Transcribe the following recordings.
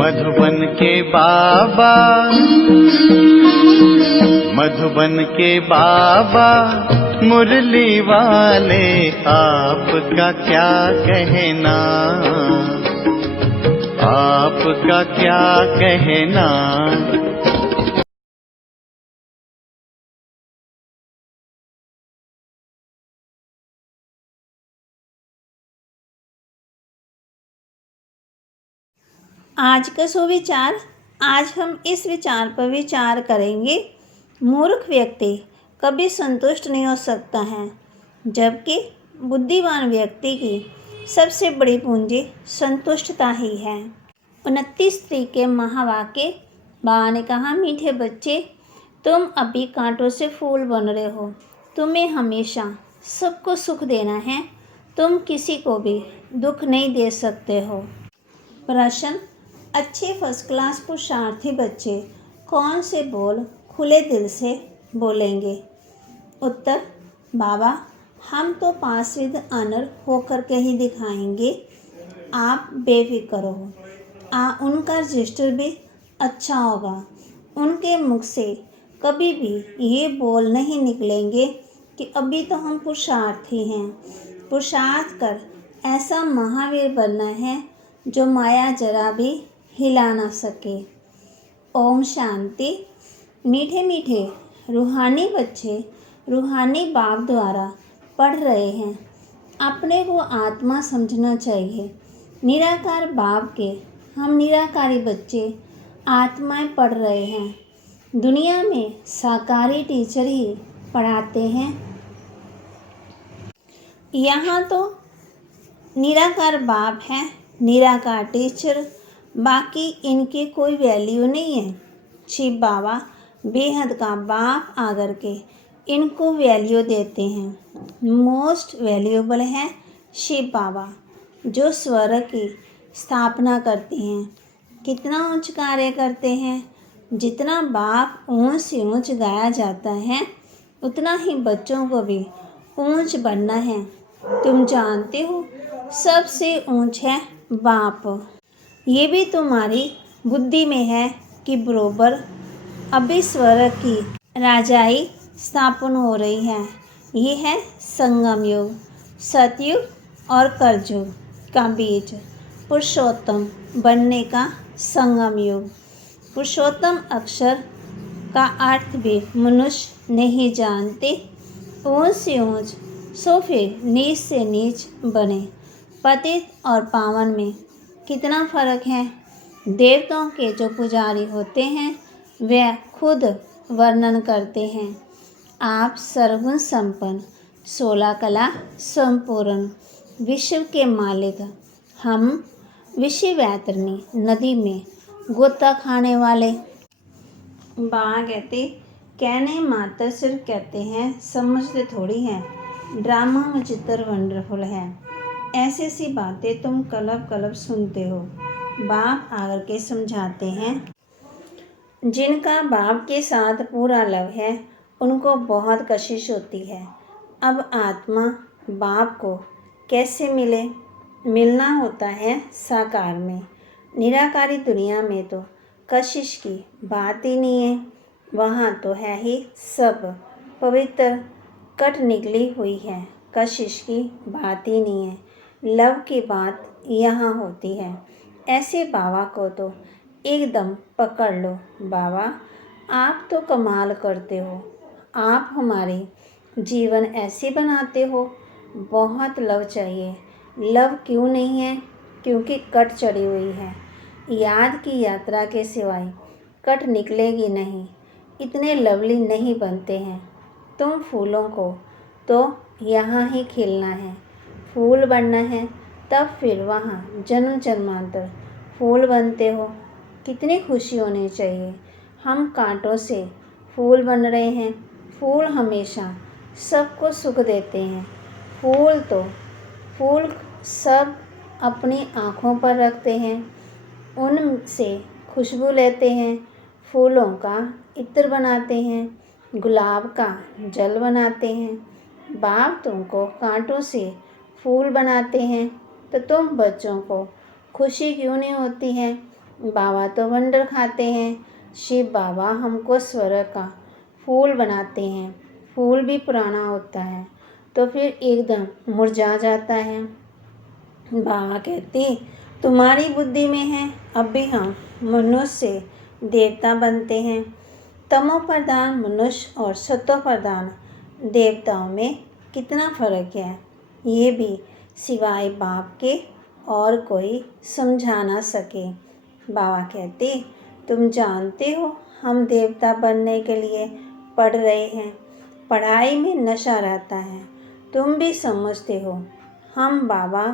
मधुबन के बाबा, मधुबन के बाबा मुरली वाले, आपका क्या कहना, आपका क्या कहना। आज का सुविचार। आज हम इस विचार पर विचार करेंगे। मूर्ख व्यक्ति कभी संतुष्ट नहीं हो सकता है, जबकि बुद्धिमान व्यक्ति की सबसे बड़ी पूंजी संतुष्टता ही है। 29 के महावाक्य। बाबा ने कहा, मीठे बच्चे, तुम अभी कांटों से फूल बन रहे हो। तुम्हें हमेशा सबको सुख देना है। तुम किसी को भी दुख नहीं दे सकते हो। प्रश्न, अच्छे फर्स्ट क्लास पुरुषार्थी बच्चे कौन से बोल खुले दिल से बोलेंगे? उत्तर, बाबा, हम तो पास विद ऑनर होकर के ही दिखाएंगे। आप बेफिक्र हो। उनका रजिस्टर भी अच्छा होगा। उनके मुख से कभी भी ये बोल नहीं निकलेंगे कि अभी तो हम पुरुषार्थी हैं। पुरुषार्थ कर ऐसा महावीर बनना है जो माया जरा भी हिला ना सके। ओम शांति। मीठे मीठे रूहानी बच्चे रूहानी बाप द्वारा पढ़ रहे हैं। अपने को आत्मा समझना चाहिए। निराकार बाप के हम निराकारी बच्चे आत्माएं पढ़ रहे हैं। दुनिया में साकारी टीचर ही पढ़ाते हैं। यहाँ तो निराकार बाप है, निराकार टीचर, बाकी इनकी कोई वैल्यू नहीं है। शिव बाबा बेहद का बाप आकर के इनको वैल्यू देते हैं। मोस्ट वैल्यूएबल है शिव बाबा, जो स्वर्ग की स्थापना करते हैं। कितना ऊंच कार्य करते हैं। जितना बाप ऊंच से ऊंच गाया जाता है, उतना ही बच्चों को भी ऊंच बनना है। तुम जानते हो, सबसे ऊंच है बाप। ये भी तुम्हारी बुद्धि में है कि बरोबर अभी स्वर्ग की राजाई स्थापना हो रही है। ये है संगम युग, सतयुग और कलयुग का बीज, पुरुषोत्तम बनने का संगम युग। पुरुषोत्तम अक्षर का अर्थ भी मनुष्य नहीं जानते। ऊंच से ऊंच सो फिर नीच से नीच बने। पतित और पावन में कितना फर्क है। देवताओं के जो पुजारी होते हैं वे खुद वर्णन करते हैं, आप सर्वगुण संपन्न, 16 कला संपूर्ण, विश्व के मालिक। हम विषय वैतरणी नदी में गोता खाने वाले। बाबा कहते, कहने मात्र सिर्फ कहते हैं, समझते थोड़ी हैं। ड्रामा में चित्र वंडरफुल है। ऐसी सी बातें तुम कलब कलब सुनते हो। बाप आकर के समझाते हैं। जिनका बाप के साथ पूरा लव है, उनको बहुत कशिश होती है। अब आत्मा बाप को कैसे मिले? मिलना होता है साकार में। निराकारी दुनिया में तो कशिश की बात ही नहीं है। वहाँ तो है ही सब पवित्र, कट निकली हुई है। कशिश की बात ही नहीं है। लव की बात यहाँ होती है। ऐसे बाबा को तो एकदम पकड़ लो। बाबा, आप तो कमाल करते हो। आप हमारे जीवन ऐसे बनाते हो। बहुत लव चाहिए। लव क्यों नहीं है? क्योंकि कट चढ़ी हुई है। याद की यात्रा के सिवाय कट निकलेगी नहीं। इतने लवली नहीं बनते हैं। तुम फूलों को तो यहाँ ही खिलना है, फूल बनना है, तब फिर वहाँ जन्म जन्मांतर फूल बनते हो। कितनी खुशी होनी चाहिए। हम कांटों से फूल बन रहे हैं। फूल हमेशा सबको सुख देते हैं। फूल सब अपनी आँखों पर रखते हैं, उनसे खुशबू लेते हैं। फूलों का इत्र बनाते हैं, गुलाब का जल बनाते हैं। बाप तुमको कांटों से फूल बनाते हैं, तो तुम बच्चों को खुशी क्यों नहीं होती है? बाबा तो वंडर खाते हैं। शिव बाबा हमको स्वर्ग का फूल बनाते हैं। फूल भी पुराना होता है तो फिर एकदम मुरझा जाता है। बाबा कहते तुम्हारी बुद्धि में है, अब भी हम मनुष्य से देवता बनते हैं। तमो प्रधान मनुष्य और सतो प्रधान देवताओं में कितना फर्क है, ये भी सिवाय बाप के और कोई समझा ना सके। बाबा कहते तुम जानते हो हम देवता बनने के लिए पढ़ रहे हैं। पढ़ाई में नशा रहता है, तुम भी समझते हो। हम बाबा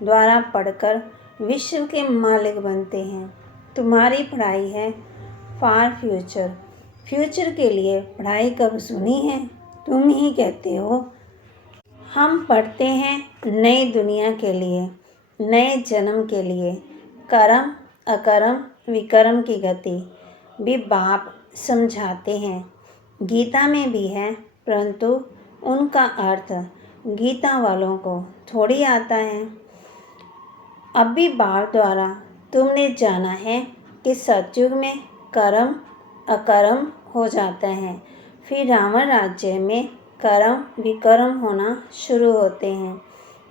द्वारा पढ़कर विश्व के मालिक बनते हैं। तुम्हारी पढ़ाई है फॉर फ्यूचर। फ्यूचर के लिए पढ़ाई कब सुनी है? तुम ही कहते हो। हम पढ़ते हैं नई दुनिया के लिए, नए जन्म के लिए। कर्म अकर्म विकर्म की गति भी बाप समझाते हैं। गीता में भी है, परंतु उनका अर्थ गीता वालों को थोड़ी आता है। अब भी बाप द्वारा तुमने जाना है कि सतयुग में कर्म अकर्म हो जाता है, फिर रावण राज्य में कर्म विकर्म होना शुरू होते हैं।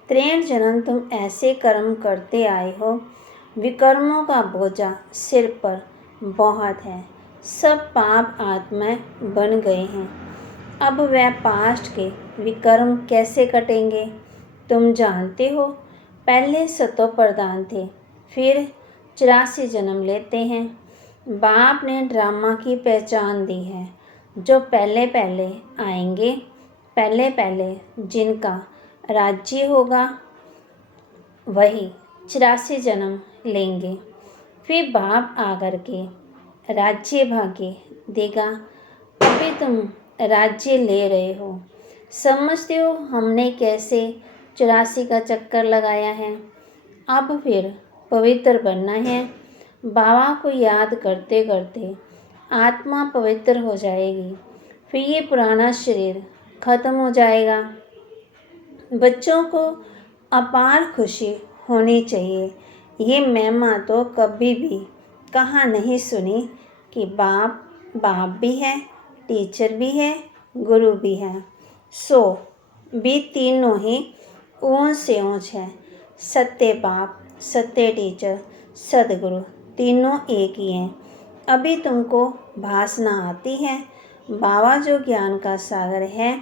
63 जन्म तुम ऐसे कर्म करते आए हो, विकर्मों का बोझा सिर पर बहुत है। सब पाप आत्माएं बन गए हैं। अब वह पास्ट के विकर्म कैसे कटेंगे? तुम जानते हो पहले सतो प्रधान थे, फिर 84 जन्म लेते हैं। बाप ने ड्रामा की पहचान दी है। जो पहले पहले आएंगे, पहले पहले जिनका राज्य होगा वही 84 जन्म लेंगे। फिर बाप आकर के राज्य भाग्य देगा। अभी तुम राज्य ले रहे हो, समझते हो हमने कैसे 84 का चक्कर लगाया है। अब फिर पवित्र बनना है। बाबा को याद करते करते आत्मा पवित्र हो जाएगी, फिर ये पुराना शरीर खत्म हो जाएगा। बच्चों को अपार खुशी होनी चाहिए। ये महिमा तो कभी भी कहाँ नहीं सुनी कि बाप भी है, टीचर भी है, गुरु भी है। सो भी तीनों ही ऊंच से ऊंच है। सत्य बाप, सत्य टीचर, सदगुरु तीनों एक ही हैं। अभी तुमको भासना आती है। बाबा जो ज्ञान का सागर है,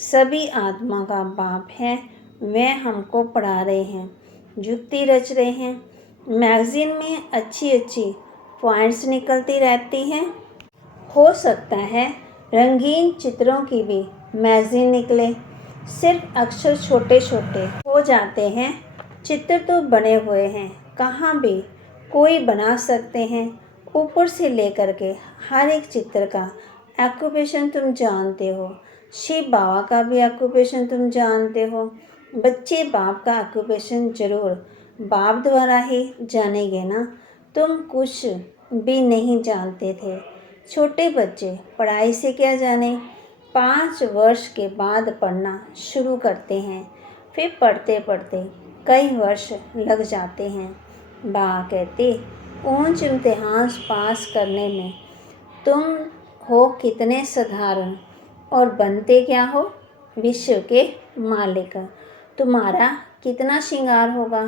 सभी आत्मा का बाप है, वह हमको पढ़ा रहे हैं, युक्ति रच रहे हैं। मैगज़ीन में अच्छी अच्छी पॉइंट्स निकलती रहती हैं। हो सकता है रंगीन चित्रों की भी मैगज़ीन निकले। सिर्फ अक्षर छोटे छोटे हो जाते हैं। चित्र तो बने हुए हैं, कहाँ भी कोई बना सकते हैं। ऊपर से लेकर के हर एक चित्र का ऑक्यूपेशन तुम जानते हो। शिव बाबा का भी ऑक्यूपेशन तुम जानते हो। बच्चे बाप का ऑक्यूपेशन जरूर बाप द्वारा ही जानेंगे ना। तुम कुछ भी नहीं जानते थे। छोटे बच्चे पढ़ाई से क्या जाने। 5 वर्ष के बाद पढ़ना शुरू करते हैं, फिर पढ़ते पढ़ते कई वर्ष लग जाते हैं। बाबा कहते ऊंच इम्तिहान पास करने में तुम हो कितने साधारण और बनते क्या हो विश्व के मालिक। तुम्हारा कितना श्रृंगार होगा।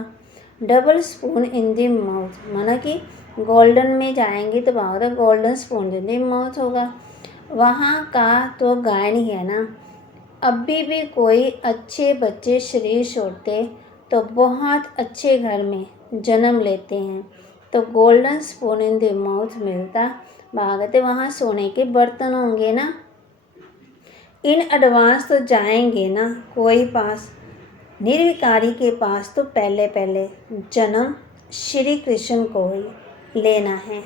Double spoon in the mouth, माना कि गोल्डन में जाएंगे तो वहाँ golden spoon in the mouth होगा। वहाँ का तो गायन ही है ना। अभी भी कोई अच्छे बच्चे शरीर छोड़ते तो बहुत अच्छे घर में जन्म लेते हैं, तो golden spoon in the mouth मिलता। भागते वहाँ सोने के बर्तन होंगे ना। इन एडवांस तो जाएंगे ना कोई पास। निर्विकारी के पास तो पहले पहले जन्म श्री कृष्ण को ही लेना है।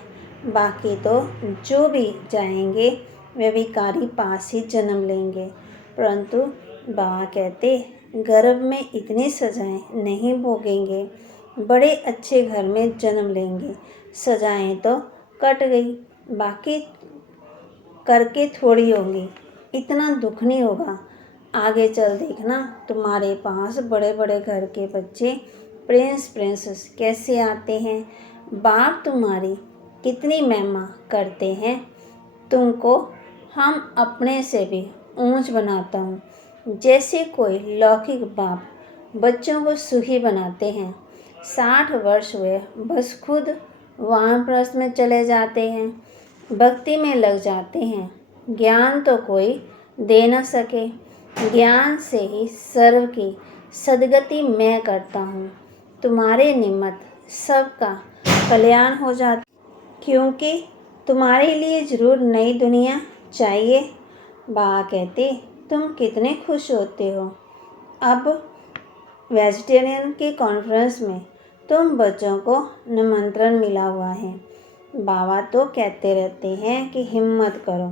बाकी तो जो भी जाएंगे वे विकारी पास ही जन्म लेंगे। परंतु बाबा कहते गर्भ में इतनी सजाएं नहीं भोगेंगे, बड़े अच्छे घर में जन्म लेंगे। सजाएं तो कट गई, बाकी करके थोड़ी होंगी। इतना दुख नहीं होगा। आगे चल देखना, तुम्हारे पास बड़े बड़े घर के बच्चे प्रिंस प्रिंसेस कैसे आते हैं। बाप तुम्हारी कितनी महिमा करते हैं। तुमको हम अपने से भी ऊंच बनाता हूँ। जैसे कोई लौकिक बाप बच्चों को सुखी बनाते हैं। 60 वर्ष हुए बस खुद वानप्रस्थ में चले जाते हैं, भक्ति में लग जाते हैं। ज्ञान तो कोई दे न सके, ज्ञान से ही सर्व की सद्गति मैं करता हूँ। तुम्हारे निमित्त सबका कल्याण हो जाता, क्योंकि तुम्हारे लिए जरूर नई दुनिया चाहिए। बाबा कहते तुम कितने खुश होते हो। अब वेजिटेरियन की कॉन्फ्रेंस में तुम बच्चों को निमंत्रण मिला हुआ है। बाबा तो कहते रहते हैं कि हिम्मत करो।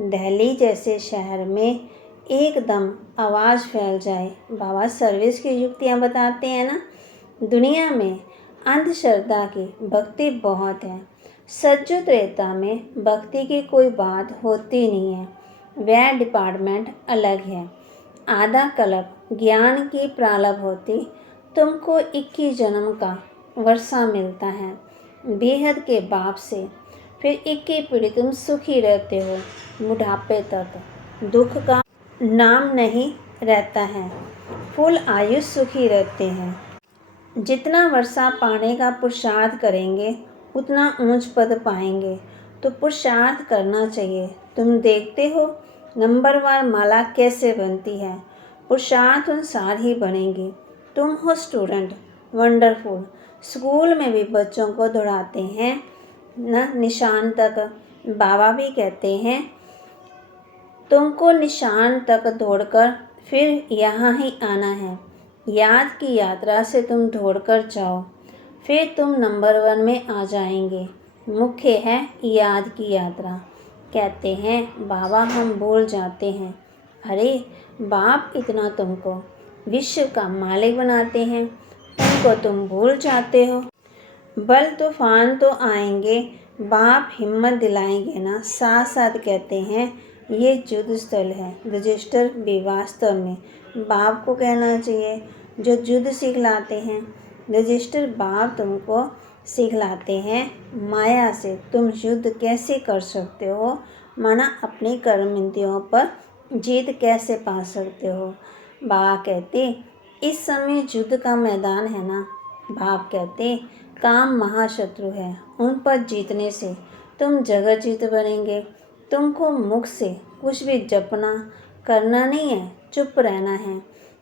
दिल्ली जैसे शहर में एकदम आवाज़ फैल जाए। बाबा सर्विस की युक्तियाँ बताते हैं ना। दुनिया में अंधश्रद्धा की भक्ति बहुत है। सच्चु त्रेता में भक्ति की कोई बात होती नहीं है, वह डिपार्टमेंट अलग है। आधा कल्प ज्ञान की प्रारंभ होती तुमको 21 जन्म का वर्षा मिलता है बेहद के बाप से। फिर 21 पीढ़ी तुम सुखी रहते हो, बुढ़ापे तक दुख का नाम नहीं रहता है, फुल आयु सुखी रहते हैं। जितना वर्षा पाने का पुरुषार्थ करेंगे उतना ऊंच पद पाएंगे, तो पुरुषार्थ करना चाहिए। तुम देखते हो नंबरवार माला कैसे बनती है, पुरुषार्थ अनुसार ही बनेगी। तुम हो स्टूडेंट, वंडरफुल। स्कूल में भी बच्चों को दौड़ाते हैं न निशान तक। बाबा भी कहते हैं तुमको निशान तक दौड़कर फिर यहाँ ही आना है। याद की यात्रा से तुम दौड़कर जाओ, फिर तुम नंबर 1 में आ जाएंगे। मुख्य है याद की यात्रा। कहते हैं बाबा हम भूल जाते हैं। अरे बाप इतना तुमको विश्व का मालिक बनाते हैं, उनको तुम भूल जाते हो। बल तूफान तो आएंगे, बाप हिम्मत दिलाएंगे ना। साथ साथ कहते हैं ये युद्ध स्थल है। रजिस्टर भी वास्तव में बाप को कहना चाहिए जो युद्ध सिखलाते हैं। रजिस्टर बाप तुमको सिखलाते हैं माया से तुम युद्ध कैसे कर सकते हो, माना अपनी कर्म इंद्रियों पर जीत कैसे पा सकते हो। बाबा कहते इस समय युद्ध का मैदान है ना। बाप कहते काम महाशत्रु है, उन पर जीतने से तुम जगत जीत बनेंगे। तुमको मुख से कुछ भी जपना करना नहीं है, चुप रहना है।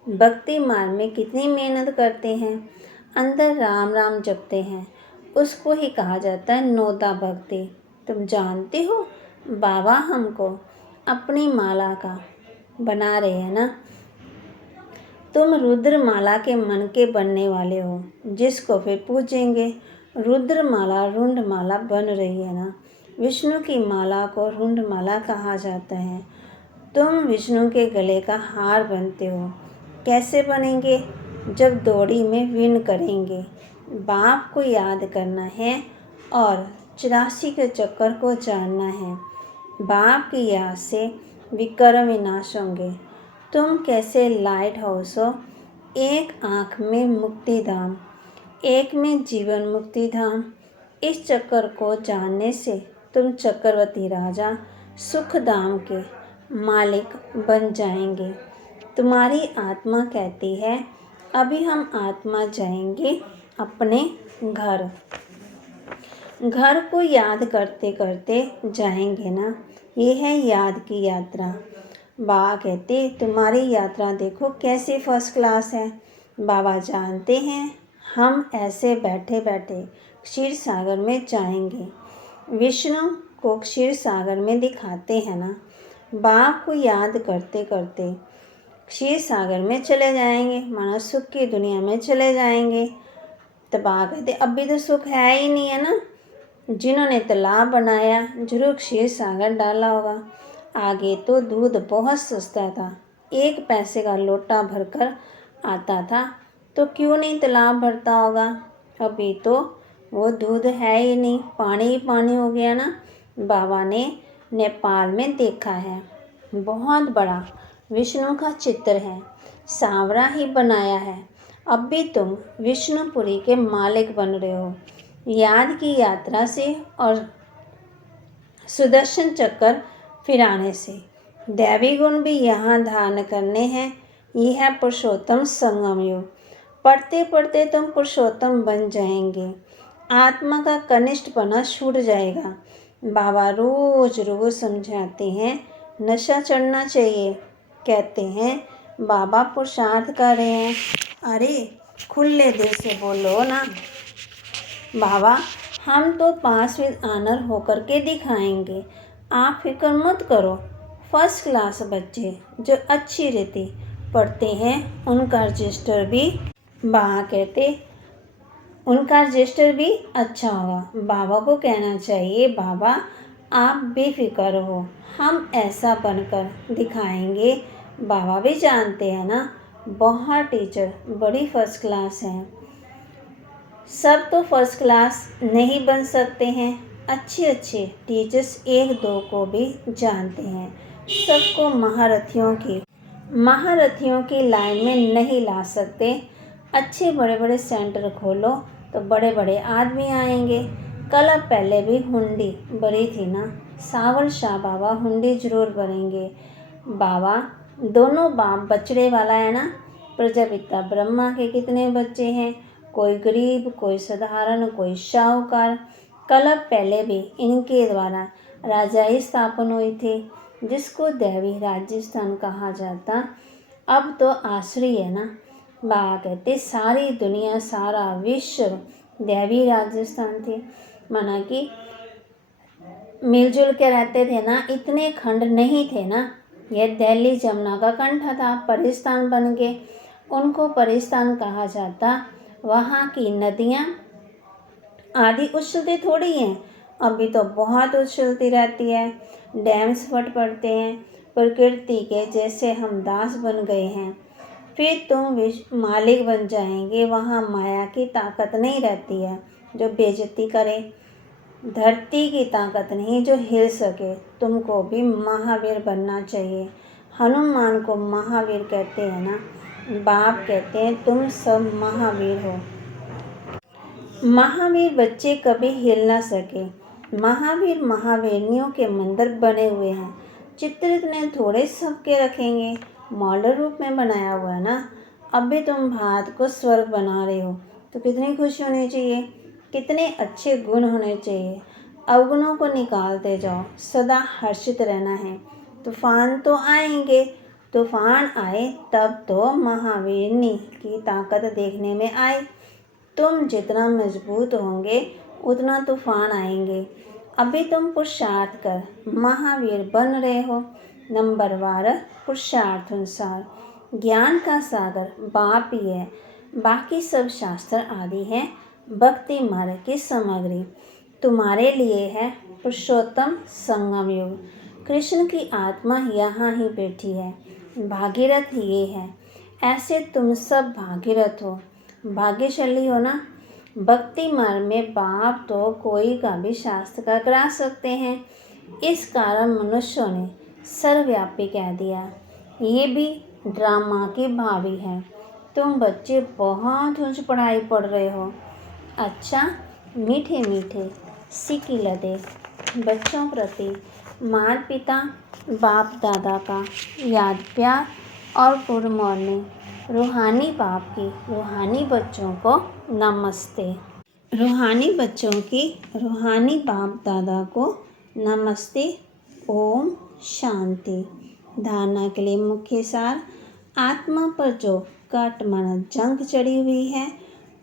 भक्ति मार्ग में कितनी मेहनत करते हैं, अंदर राम राम जपते हैं, उसको ही कहा जाता है नौता भक्ति। तुम जानते हो बाबा हमको अपनी माला का बना रहे हैं ना। तुम रुद्र माला के मन के बनने वाले हो, जिसको फिर पूजेंगे। रुद्र माला रुंड माला बन रही है ना। विष्णु की माला को रुंड माला कहा जाता है। तुम विष्णु के गले का हार बनते हो। कैसे बनेंगे, जब दौड़ी में विन करेंगे। बाप को याद करना है और 84 के चक्कर को जानना है। बाप की याद से विकर्म विनाश होंगे। तुम कैसे लाइट हाउस हो, एक आँख में मुक्ति धाम, एक में जीवन मुक्ति धाम। इस चक्कर को जानने से तुम चक्रवर्ती राजा सुख धाम के मालिक बन जाएंगे। तुम्हारी आत्मा कहती है अभी हम आत्मा जाएंगे अपने घर। घर को याद करते करते जाएंगे ना। ये है याद की यात्रा। बाबा कहते तुम्हारी यात्रा देखो कैसी फर्स्ट क्लास है। बाबा जानते हैं हम ऐसे बैठे बैठे क्षीर सागर में जाएंगे। विष्णु को क्षीर सागर में दिखाते हैं ना। बाप को याद करते करते क्षीर सागर में चले जाएंगे, माना सुख की दुनिया में चले जाएंगे। तो बाबा कहते अभी तो सुख है ही नहीं है ना। जिन्होंने तालाब बनाया जरूर क्षीर सागर डाला होगा। आगे तो दूध बहुत सस्ता था, 1 पैसे का लोटा भरकर आता था, तो क्यों नहीं तालाब भरता होगा। अभी तो वो दूध है ही नहीं, पानी ही पानी हो गया ना। बाबा ने नेपाल में देखा है, बहुत बड़ा विष्णु का चित्र है, सांवरा ही बनाया है। अब भी तुम विष्णुपुरी के मालिक बन रहे हो। याद की यात्रा से और सुदर्शन चक्कर फिराने से। दैवी गुण भी यहाँ धारण करने हैं। यह है पुरुषोत्तम संगम युग। पढ़ते पढ़ते तुम पुरुषोत्तम बन जाएंगे। आत्मा का कनिष्ठपना छूट जाएगा। बाबा रोज रोज समझाते हैं नशा चढ़ना चाहिए। कहते हैं बाबा पुरुषार्थ कर रहे हैं। अरे खुले दिल से बोलो ना। बाबा हम तो पास विद ऑनर होकर के दिखाएंगे। आप फिक्र मत करो। फर्स्ट क्लास बच्चे जो अच्छी रीति पढ़ते हैं उनका रजिस्टर भी बाबा कहते उनका रजिस्टर भी अच्छा होगा। बाबा को कहना चाहिए बाबा आप बेफिक्र हो, हम ऐसा बनकर दिखाएंगे। बाबा भी जानते हैं ना बहुत टीचर बड़ी फर्स्ट क्लास हैं। सब तो फर्स्ट क्लास नहीं बन सकते हैं। अच्छे टीचर्स एक दो को भी जानते हैं। सबको महारथियों की लाइन में नहीं ला सकते। अच्छे बड़े बड़े सेंटर खोलो तो बड़े बड़े आदमी आएंगे। कल अब पहले भी हुंडी भरी थी ना। सावल शाह बाबा हुंडी जरूर भरेंगे। बाबा दोनों बाप बछड़े वाला है ना। प्रजापिता ब्रह्मा के कितने बच्चे हैं, कोई गरीब कोई साधारण कोई शाहूकार। कल्प पहले भी इनके द्वारा राजाई स्थापन हुई थी जिसको दैवी राजस्थान कहा जाता। अब तो आश्रय है ना। बाबा कहते सारी दुनिया सारा विश्व दैवी राजस्थान थी। माना कि मिलजुल के रहते थे ना। इतने खंड नहीं थे ना। यह दिल्ली जमुना का कंठ था। परिस्तान बन गए। उनको परिस्तान कहा जाता। वहाँ की नदियाँ आदि उछलती थोड़ी हैं, अभी तो बहुत उछलती रहती है। डैम्स फट पड़ते हैं। प्रकृति के जैसे हम दास बन गए हैं। फिर तुम मालिक बन जाएंगे। वहाँ माया की ताकत नहीं रहती है जो बेइज्जती करे, धरती की ताकत नहीं जो हिल सके। तुमको भी महावीर बनना चाहिए। हनुमान को महावीर कहते हैं ना। बाप कहते हैं तुम सब महावीर हो। महावीर बच्चे कभी हिल ना सके। महावीर महावीरनियों के मंदिर बने हुए हैं। चित्र इतने थोड़े सबके रखेंगे। मॉडल रूप में बनाया हुआ है ना। अब भी तुम भारत को स्वर्ग बना रहे हो तो कितनी खुशी होनी चाहिए, कितने अच्छे गुण होने चाहिए। अवगुणों को निकालते जाओ। सदा हर्षित रहना है। तूफान तो आएंगे। तूफान आए तब तो महावीरनी की ताकत देखने में आए। तुम जितना मजबूत होंगे उतना तूफान आएंगे। अभी तुम पुरुषार्थ कर महावीर बन रहे हो। नंबर 12 पुरुषार्थ अनुसार। ज्ञान का सागर बाप ही है। बाकी सब शास्त्र आदि हैं भक्ति मार्ग की सामग्री। तुम्हारे लिए है पुरुषोत्तम संगम युग। कृष्ण की आत्मा यहाँ ही बैठी है। भागीरथ ये है। ऐसे तुम सब भागीरथ हो, भाग्यशाली हो ना। भक्ति मार्ग में बाप तो कोई का भी शास्त्र का करा सकते हैं। इस कारण मनुष्यों ने सर्वव्यापी कह दिया। ये भी ड्रामा की भावी है। तुम बच्चे बहुत ऊंच पढ़ाई पढ़ रहे हो। अच्छा मीठे मीठे सिक्की लदे बच्चों प्रति माता पिता बाप दादा का याद प्यार और गुड मॉर्निंग। रूहानी बाप की रूहानी बच्चों को नमस्ते। रूहानी बच्चों की रूहानी बाप दादा को नमस्ते। ओम शांति। धारणा के लिए मुख्य सार। आत्मा पर जो काटमाना जंग चढ़ी हुई है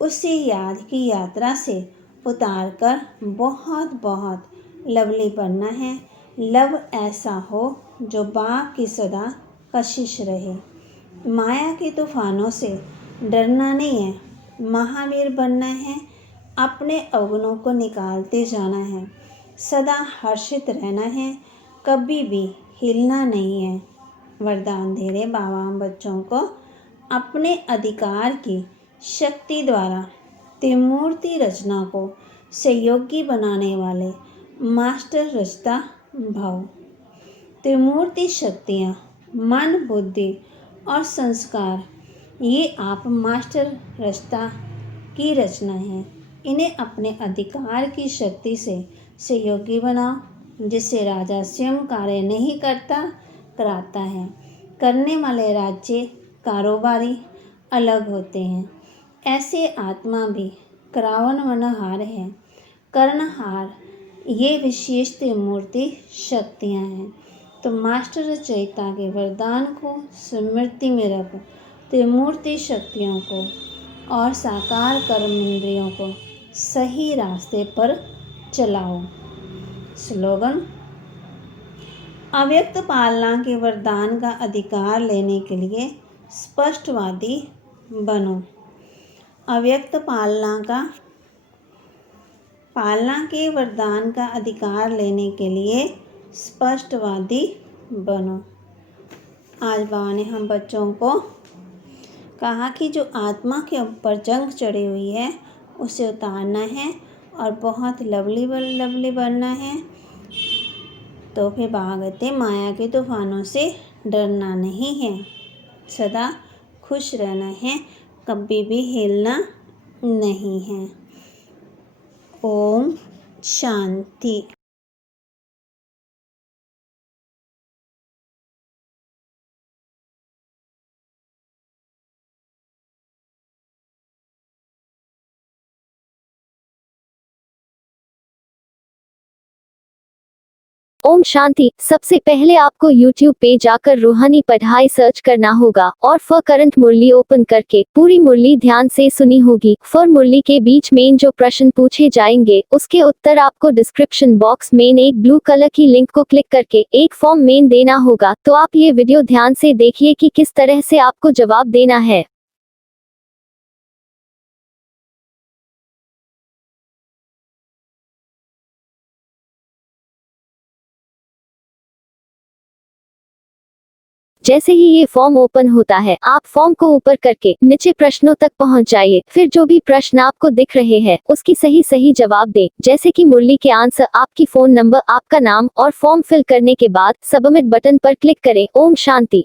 उसी याद की यात्रा से उतार कर बहुत बहुत लवली बनना है। लव ऐसा हो जो बाप की सदा कशिश रहे। माया के तूफानों से डरना नहीं है, महावीर बनना है। अपने अवगुणों को निकालते जाना है। सदा हर्षित रहना है, कभी भी हिलना नहीं है। वरदान दे रहे बाबा हम बच्चों को अपने अधिकार की शक्ति द्वारा त्रिमूर्ति रचना को सहयोगी बनाने वाले मास्टर रचता भव। त्रिमूर्ति शक्तियाँ मन बुद्धि और संस्कार ये आप मास्टर रचता की रचना है। इन्हें अपने अधिकार की शक्ति से सहयोगी बनाओ, जिससे राजा स्वयं कार्य नहीं कराता है। करने वाले राज्य कारोबारी अलग होते हैं। ऐसे आत्मा भी करावनहार है। कर्णहार ये विशेष त्रिमूर्ति शक्तियाँ हैं। तो मास्टर रचयिता के वरदान को स्मृति में रख त्रिमूर्ति शक्तियों को और साकार कर्म इंद्रियों को सही रास्ते पर चलाओ। स्लोगन: अव्यक्त पालना के वरदान का अधिकार लेने के लिए स्पष्टवादी बनो। अव्यक्त पालना के वरदान का अधिकार लेने के लिए स्पष्टवादी बनो। आज बाबा ने हम बच्चों को कहा कि जो आत्मा के ऊपर जंग चढ़ी हुई है उसे उतारना है और बहुत लवली बनना है। तो फिर बाबा कहते माया के तूफानों से डरना नहीं है, सदा खुश रहना है, कभी भी हिलना नहीं है। ओम शांति। ओम शांति। सबसे पहले आपको YouTube पे जाकर रूहानी पढ़ाई सर्च करना होगा और फॉर करंट मुरली ओपन करके पूरी मुरली ध्यान से सुनी होगी। फॉर मुरली के बीच में जो प्रश्न पूछे जाएंगे उसके उत्तर आपको डिस्क्रिप्शन बॉक्स में एक ब्लू कलर की लिंक को क्लिक करके एक फॉर्म में देना होगा। तो आप ये वीडियो ध्यान से देखिए कि किस तरह से आपको जवाब देना है। जैसे ही ये फॉर्म ओपन होता है आप फॉर्म को ऊपर करके नीचे प्रश्नों तक पहुंच जाइए। फिर जो भी प्रश्न आपको दिख रहे हैं उसकी सही जवाब दें। जैसे कि मुरली के आंसर, आपकी फोन नंबर, आपका नाम और फॉर्म फिल करने के बाद सबमिट बटन पर क्लिक करें। ओम शांति।